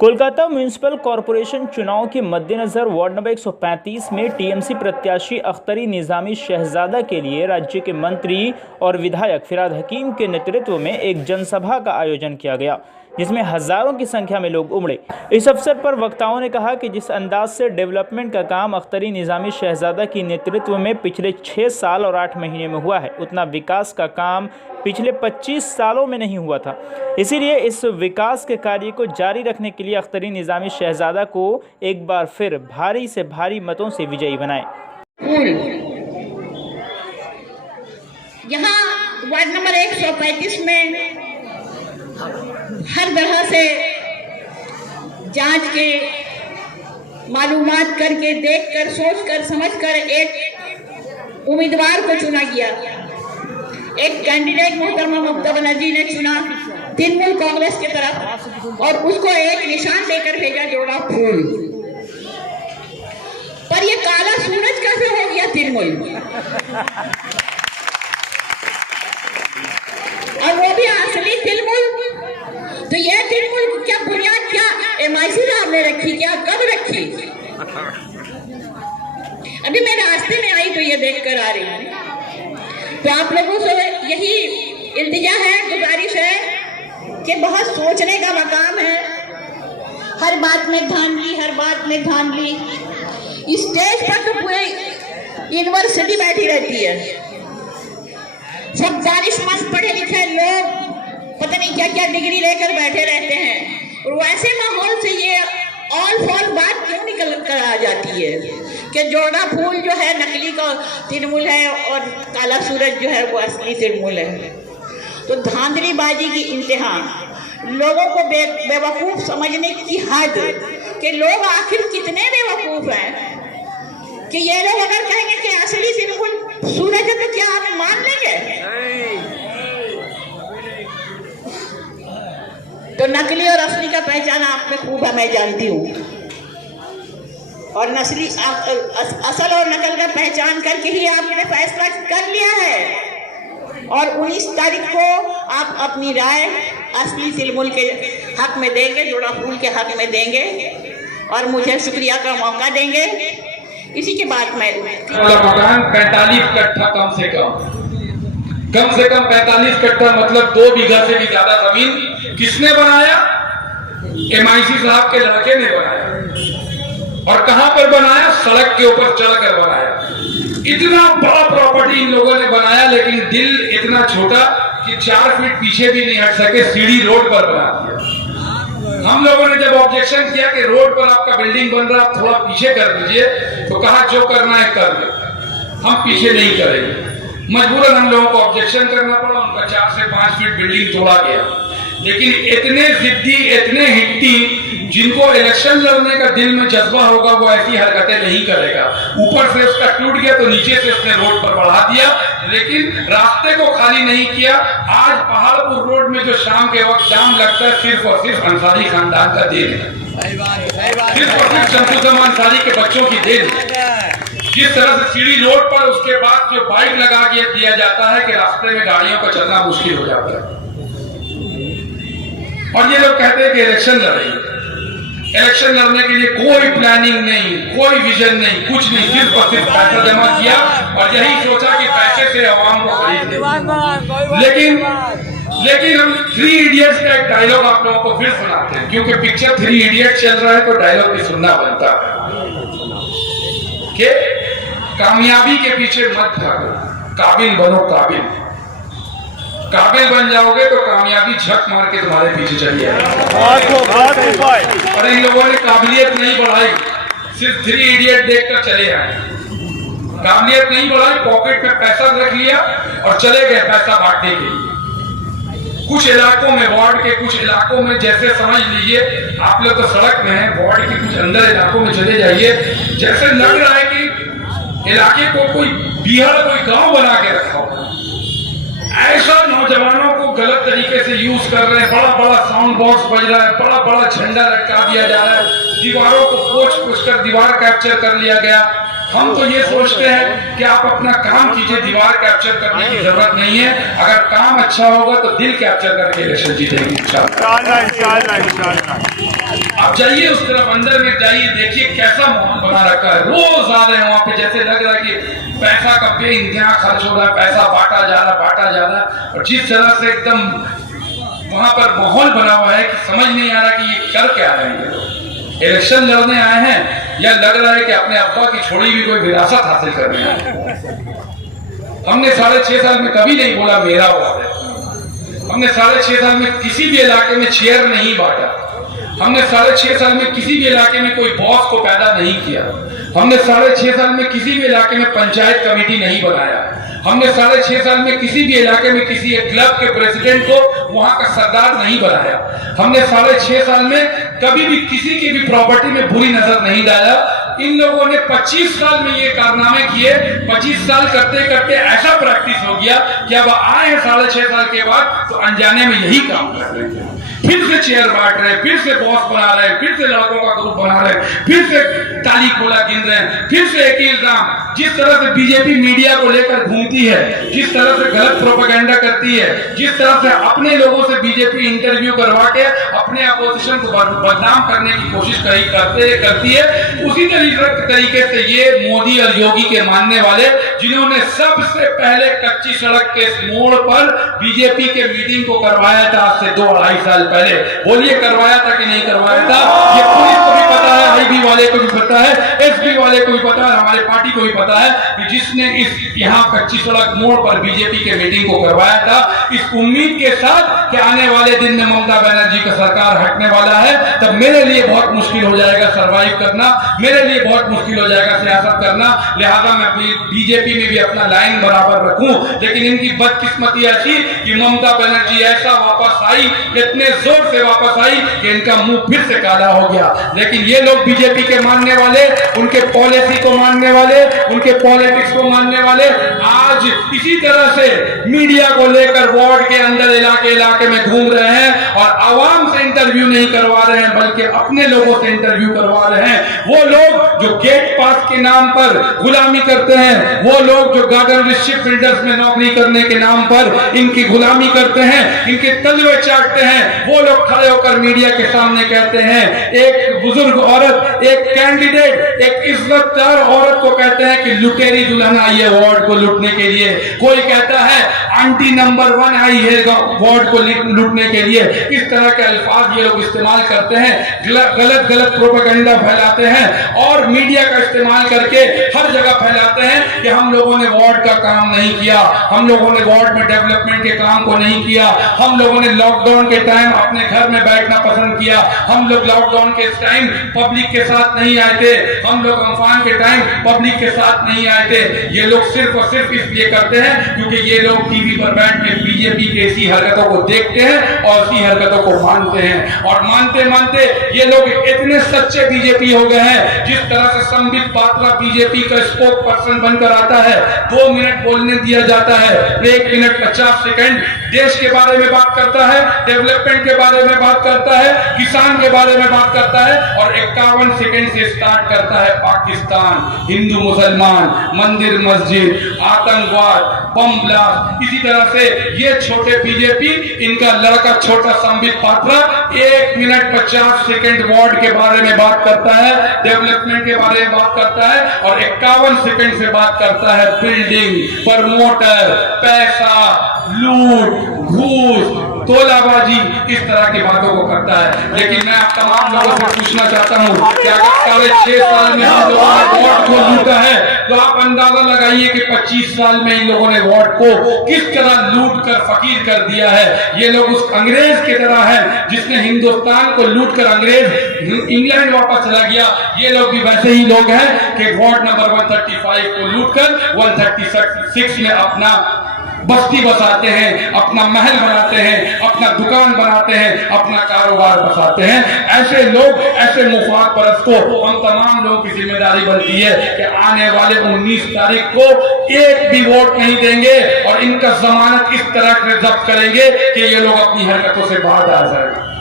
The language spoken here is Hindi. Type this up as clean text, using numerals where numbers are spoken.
कोलकाता म्युनिसिपल कॉरपोरेशन चुनाव के मद्देनजर वार्ड नंबर 135 में टीएमसी प्रत्याशी अख्तरी निजामी शहजादा के लिए राज्य के मंत्री और विधायक फिरहाद हकीम के नेतृत्व में एक जनसभा का आयोजन किया गया, जिसमें हजारों की संख्या में लोग उमड़े। इस अवसर पर वक्ताओं ने कहा कि जिस अंदाज से डेवलपमेंट का काम अख्तरी निजामी शहजादा की नेतृत्व में पिछले 6 साल और 8 महीने में हुआ है, उतना विकास का काम पिछले 25 सालों में नहीं हुआ था। इसीलिए इस विकास के कार्य को जारी रखने के लिए अख्तरी निजामी शहजादा को एक बार फिर भारी से भारी मतों से विजयी बनाए। यहाँ वार्ड नंबर 135 में हर तरह से जांच के मालूमात करके देखकर सोचकर समझकर एक उम्मीदवार को चुना गया। एक कैंडिडेट मोहतरमा ममता बनर्जी ने चुना तृणमूल कांग्रेस की तरफ और उसको एक निशान देकर भेजा, जोड़ा फूल। पर ये काला सूरज कैसे हो गया तृणमूल, और वो भी असली तृणमूल। तो ये तृणमूल क्या बुनियाद क्या MIC साहब ने रखी, क्या कब रखी? अभी मैं रास्ते में आई तो ये देखकर आ रही हूँ। तो आप लोगों से यही इल्तिजा है, गुजारिश है कि बहुत सोचने का मकाम है। हर बात में धांधली, हर बात में धांधली। स्टेज पर तो पूरी यूनिवर्सिटी बैठी रहती है, सब दानिशमंद पढ़े लिखे लोग पता नहीं क्या क्या डिग्री लेकर बैठे रहते हैं, और वैसे माहौल से ये ऑल फॉल बात क्यों निकल कर आ जाती है कि जोड़ा फूल जो है नकली का तृणमूल है और काला सूरज जो है वो असली तृणमूल है। तो धांधलीबाजी की इंतहा, लोगों को बेवकूफ समझने की हद कि लोग आखिर कितने बेवकूफ हैं कि ये लोग अगर कहेंगे कि असली तृणमूल सूरज है तो क्या आप मान लेंगे? तो नकली और असली का पहचान आप में खूब है, मैं जानती हूँ। और नस्ली असल और नकल का पहचान करके ही आपने फैसला कर लिया है, और 19 तारीख को आप अपनी राय असली तृणमूल के हक में देंगे, जोड़ा फूल के हक में देंगे, और मुझे शुक्रिया का मौका देंगे। इसी के बाद मैं मकान 45 कट्ठा कम से कम 45 कट्ठा मतलब 2 बीघा से भी ज्यादा जमीन किसने बनाया? MIC साहब के लड़के ने बनाया। और कहां पर बनाया? सड़क के ऊपर चढ़कर बनाया। इतना बड़ा प्रॉपर्टी इन लोगों ने बनाया, लेकिन दिल इतना छोटा कि 4 फीट पीछे भी नहीं हट सके, सीढ़ी रोड पर बना दिया। हम लोगों ने जब ऑब्जेक्शन किया कि रोड पर आपका बिल्डिंग बन रहा, थोड़ा पीछे कर दीजिए, तो कहा जो करना है कर लो, हम पीछे नहीं करेंगे। मजबूरन हम लोगों को ऑब्जेक्शन करना पड़ा, उनका 4 से 5 फीट बिल्डिंग तोड़ा गया। लेकिन इतने जिद्दी, इतने हिट्टी, जिनको इलेक्शन लड़ने का दिल में जज्बा होगा वो ऐसी हरकतें नहीं करेगा। ऊपर से उसका टूट गया तो नीचे से उसने रोड पर बढ़ा दिया, लेकिन रास्ते को खाली नहीं किया। आज पहाड़पुर रोड में जो शाम के वक्त जाम लगता है, सिर्फ और सिर्फ अंसारी खानदान का देन है, सिर्फ और सिर्फ शमसुद्दीन अंसारी के बच्चों की देन है। जिस तरह से सीढ़ी रोड पर उसके बाद जो बाइक लगा दिया जाता है कि रास्ते में गाड़ियों का चलना मुश्किल हो जाता है। और ये लोग कहते हैं कि इलेक्शन लड़ेंगे। इलेक्शन लड़ने के लिए कोई प्लानिंग नहीं, कोई विजन नहीं, कुछ नहीं, सिर्फ और सिर्फ पैसा जमा किया और यही सोचा कि पैसे से आवाम को खरीद लें। लेकिन हम 3 इडियट्स का एक डायलॉग आप लोगों को फिर सुनाते हैं, क्योंकि पिक्चर 3 इडियट चल रहा है तो डायलॉग भी सुनना बनता है कि कामयाबी के पीछे मत भागो, काबिल बनो। काबिल बन जाओगे तो कामयाबी झक मार के तुम्हारे पीछे चली जाएगी। और इन लोगों ने काबिलियत नहीं बढ़ाई, सिर्फ 3 इडियट देखकर चले आए। काबिलियत नहीं बढ़ाई, पॉकेट में पैसा रख लिया और चले गए पैसा बांटने के लिए। कुछ इलाकों में, वार्ड के कुछ इलाकों में, जैसे समझ लीजिए आप लोग तो सड़क में हैं, वार्ड के कुछ अंदर इलाकों में चले जाइए, जैसे लग रहा है कि इलाके को कोई बिहार, कोई गांव बना के रखा हो। ऐसा नौजवानों को गलत तरीके से यूज कर रहे हैं, बड़ा बड़ा साउंड बॉक्स बज रहा है, बड़ा बड़ा झंडा लटका दिया जा रहा है, दीवारों को पोंछ कर दीवार कैप्चर कर लिया गया। हम तो ये सोचते हैं कि आप अपना काम कीजिए, दीवार कैप्चर करने की जरूरत नहीं है। अगर काम अच्छा होगा तो दिल कैप्चर करके इलेक्शन जीतेंगे इंशाल्लाह। आप जाइए उस तरफ, अंदर में जाइए, देखिए कैसा माहौल बना रखा है। रोज आ रहे हैं वहां पे, जैसे लग रहा है कि पैसा का बेइंतहा खर्च हो रहा है, पैसा बांटा जा रहा है। और जिस तरह से एकदम वहां पर माहौल बना हुआ है कि समझ नहीं आ रहा कि ये कर क्या रहे हैं। इलेक्शन लड़ने आए हैं या लग रहा है कि अपने अब्बा की छोड़ी हुई कोई विरासत हासिल करने आए हैं। हमने 6.5 साल में कभी नहीं बोला मेरा वार्ड है। हमने 6.5 साल में किसी भी इलाके में चेयर नहीं बांटा। हमने 6.5 साल में किसी भी इलाके में कोई बॉस को पैदा नहीं किया। हमने 6.5 साल में किसी भी इलाके में पंचायत कमेटी नहीं बनाया। हमने 6.5 साल में किसी भी इलाके में किसी एक क्लब के प्रेसिडेंट को वहां का सरदार नहीं बनाया। हमने 6.5 साल में कभी भी किसी की भी प्रॉपर्टी में बुरी नजर नहीं डाला। इन लोगों ने 25 साल में ये कारनामे किए। 25 साल करते करते ऐसा प्रैक्टिस हो गया कि अब आए हैं 6.5 साल के बाद तो अनजाने में यही काम कर रहे हैं। फिर से चेयर बांट रहे हैं, फिर से बॉस बना रहे हैं, फिर से लड़कों का ग्रुप बना रहे हैं, फिर से ताली खोला गिन रहे हैं, फिर से एक ही इल्जाम। जिस तरह से बीजेपी मीडिया को लेकर घूमती है, जिस तरह से गलत प्रोपेगेंडा करती है, जिस तरह से अपने लोगों से बीजेपी इंटरव्यू करवा के अपने अपोजिशन को बदनाम करने की कोशिश करती है, उसी तरीके से ये मोदी और योगी के मानने वाले, जिन्होंने सबसे पहले कच्ची सड़क के मोड़ पर बीजेपी के मीटिंग को करवाया था आज से 2-2.5 साल पहले। बोलिए करवाया था कि नहीं करवाया था? ये पुलिस को भी पता है, आईबी वाले को भी पता है, एसपी वाले को भी पता है, हमारे पार्टी को भी पता है कि जिसने इस यहाँ कच्ची सड़क मोड़ पर बीजेपी के मीटिंग को करवाया था, इस उम्मीद के साथ कि आने वाले दिन में ममता बनर्जी का सरकार हटने वाला है, तब मेरे लिए बहुत मुश्किल हो जाएगा सरवाइव करना, मेरे लिए बहुत मुश्किल हो जाएगा सियासत करना। लिहाजा मैं बीजेपी में भी अपना लाइन बराबर रखूं। लेकिन इनकी बदकिस्मती ऐसी कि ममता बनर्जी ऐसा वापस आई, इतने जोर से वापस आई कि इनका मुंह फिर से काला हो गया। लेकिन ये लोग बीजेपी के मानने वाले, उनके पॉलिसी को मानने वाले, उनके पॉलिटिक्स को मानने वाले, आज इसी तरह से मीडिया को लेकर वार्ड के अंदर इलाके में घूम रहे हैं और आवाम से इंटरव्यू नहीं करवा रहे हैं, बल्कि अपने लोगों से इंटरव्यू करवा रहे हैं। वो लोग जो गेट पास के नाम पर गुलामी करते हैं, वो लोग जो गार्डन रिशिप बिल्डर्स में नौकरी करने के नाम पर इनकी गुलामी करते हैं, इनके तलवे चाटते हैं, वो लोग खड़े होकर मीडिया के सामने कहते हैं, एक बुजुर्ग औरत, एक कैंडिडेट, एक इज्जतदार औरत को कहते हैं कि लुटेरी दुल्हन आई है वार्ड को लूटने के लिए। कोई कहता है आंटी नंबर 1 आई है वार्ड को लूटने के लिए। इस तरह के अल्फाज ये लोग इस्तेमाल करते हैं, गलत प्रोपेगेंडा फैलाते हैं और मीडिया का इस्तेमाल करके हर जगह फैलाते हैं कि हम लोगों ने वार्ड का काम नहीं किया, हम लोगों ने वार्ड में डेवलपमेंट के काम को नहीं किया, हम लोगों ने लॉकडाउन के टाइम अपने घर में बैठना पसंद किया, हम लोग लॉकडाउन के टाइम पब्लिक के साथ नहीं आए थे, हम लोग अम्फान के टाइम पब्लिक के साथ नहीं आए थे। ये लोग सिर्फ और सिर्फ इसलिए करते हैं क्योंकि ये लोग टीवी पर बैठ के बीजेपी के इसी हरकतों को देखते हैं और इसी हरकतों को मानते हैं। और मानते मानते ये लोग इतने सच्चे बीजेपी हो गए हैं, जिस तरह से संबित पात्रा बीजेपी का स्पोक पर्सन बनकर आता है, 2 मिनट बोलने दिया जाता है, 1 मिनट 50 सेकंड देश के बारे में बात करता है, डेवलपमेंट के बारे में बात करता है, किसान के बारे में बात करता है और 51 सेकंड से स्टार्ट करता है पाकिस्तान, हिंदू मुसलमान, मंदिर मस्जिद, आतंकवाद, बम ब्लास्ट। इसी तरह से ये छोटे बीजेपी, इनका लड़का छोटा Sambit Patra 1 minute 50 second ward के बारे में बात करता है, डेवलपमेंट के बारे में बात करता है और 51 सेकंड से बात करता है बिल्डिंग, प्रमोटर, पैसा, लूट, घूस, तोलाबाजी, इस तरह की बातों को करता है। लेकिन मैं आप तमाम लोगों से पूछना चाहता हूं कि अगर 6.5 साल में हम लोगों ने वार्ड को लूटा है, तो आप अंदाजा लगाइए कि 25 साल में इन लोगों ने वार्ड को किस तरह लूट कर फकीर कर दिया है। ये लोग उस अंग्रेज की तरह है जिसने हिंदुस्तान को लूट कर अंग्रेज इंग्लैंड वापस चला गया। ये लोग भी वैसे ही लोग हैं कि वार्ड नंबर 135 को लूट कर 136 में अपना बस्ती बसाते हैं, अपना महल बनाते हैं, अपना दुकान बनाते हैं, अपना कारोबार बसाते हैं। ऐसे लोग, ऐसे मुफाद परस्त को हम तमाम लोगों की जिम्मेदारी बनती है कि आने वाले 19 तारीख को एक भी वोट नहीं देंगे और इनका जमानत इस तरह से जब्त करेंगे कि ये लोग अपनी हरकतों से बाहर आ जाएंगे।